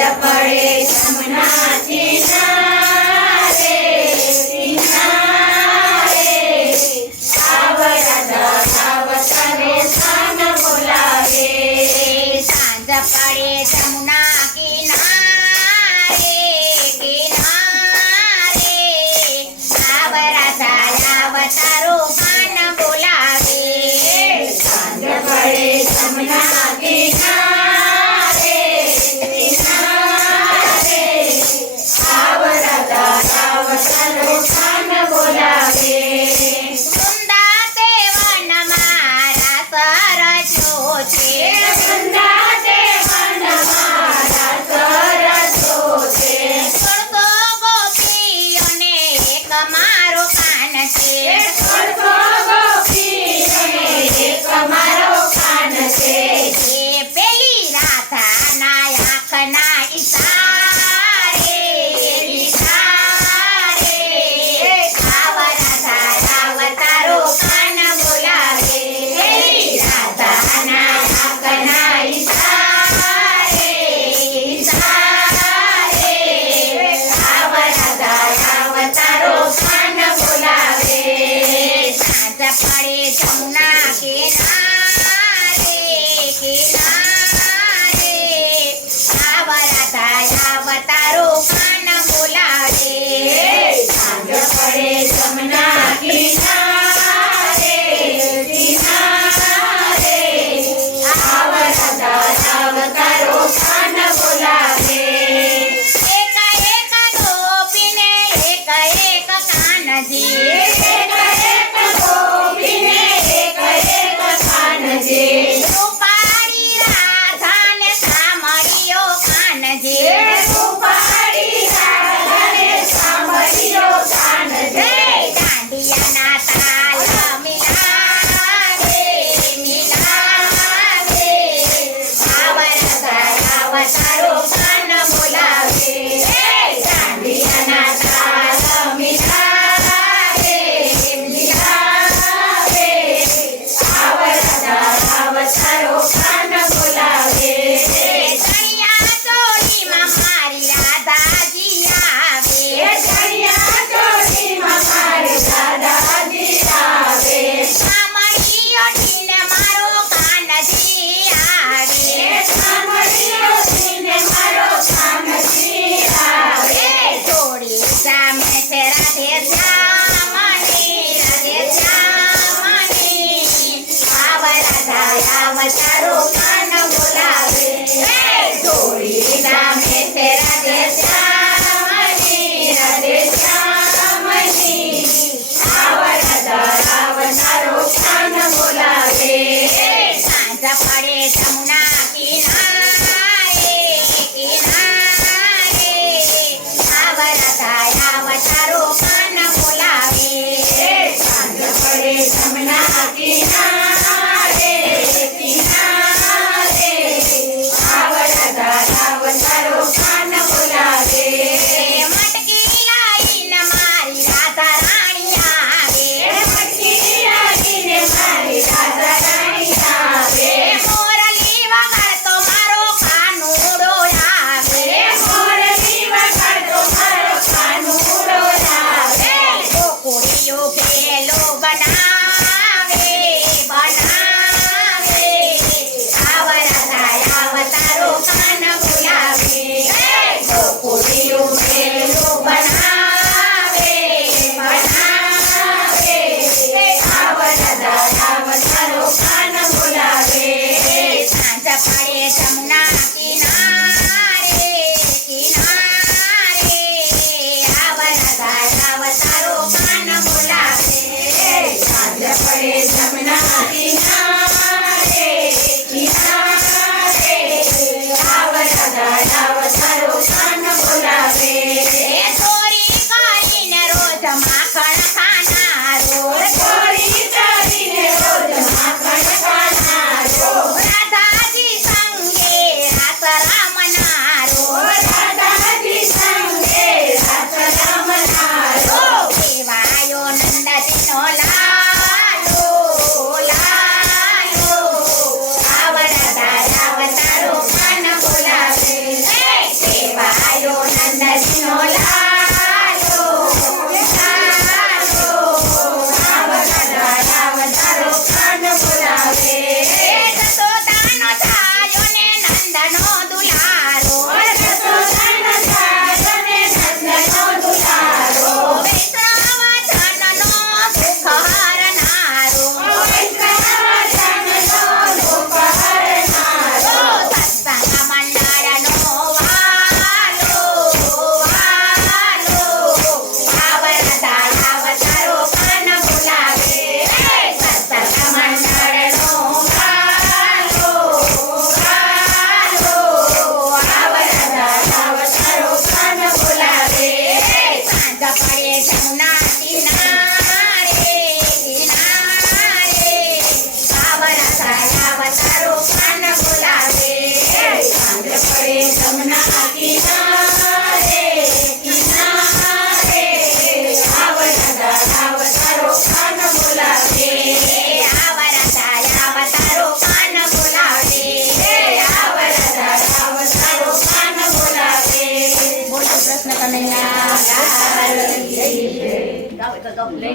પડે જમના કિનારે કિનારે આવરા આવતારો કાન બોલાવે સાંજ પડે જમના કિનારે કિનારે આવરા આવતારો કાન બોલાવે સાંજ પડે જમના કિનારે કિનારે આવરા આવતારો કાન બોલાવે વૃંદા તે વન મારા સરજો છે વૃંદા તે વન મારા સરસો છે સોળસો ગોપીઓને એક મારો કાન છે સોળસો ગોપીઓને એક મારો કાન છે એ પેલી રાધાના આંખના ઈશારે ઈશારે આવરા આવતારો કાન બોલાવે પેલી રાધાના આંખના ઈશારે ઈશારે આવરા આવતારો કાન બોલાવે સાંજ પડે જમના કિનારે કિનારે આવરા આવતારો કાન બોલાવે સાંજ પડે જમના કિનારે કિનારે આવરા આવતારો કાન બોલાવે એક એક ગોપીને એક એક કાનજી એક એક ગોપીને એક એક કાનજી રૂપાળી રાધાને સાંભળ્યો કાનજી રૂપાળી રાધાને સાંભળ્યો કાનજી દાંડિયાના તાલ મિલાવે મિલાવે આવરા આવતારો કાન બોલાવે દાંડિયાના તાલ મિલાવે મિલાવે આવરા આવતારો કાન બોલાવે ચણિયા ચોળીમાં મારી રાધાજી આવે ચણિયા ચોળીમાં મારી દાદાજી આવે સાંભળ્યો ઢીને મારો કાનજી આવે સાંભળ્યો ને મારો કાનજી આવે થોડી સામે છે રાધે શ્યામણી આવરા આવતારો કાન બોલાવે થોડી સામે છે રાધે શ્યામણી રાધે શ્યામણી આવરા આવતારો કાન બોલાવે સાંજ પડે જમના કિનારે કિનારે આવરા આવતારો કાન બોલાવે સાંજ પડે જમના કિનારે કિનારે આવરા આવતારો કાન બોલાવે મટકી લાઈને મારી રાધા રાણી આવે મટકી લાગીને મારી રાધા રાણી આવે મોરલી વગાડતો મારો કાનુડો આવે મોરલી વગાડતો મારો કાનુડો આવે ગોકુળિયો પેલો બનાવે બનાવે આવરા આવતારો કાન બોલાવે ગોકુળિયું પેલું બનાવે બનાવે આવરા આવતારો કાન બોલાવે સાંજ પડે જમના કિનારે કિનારે આવરા આવતારો કાન બોલાવે તો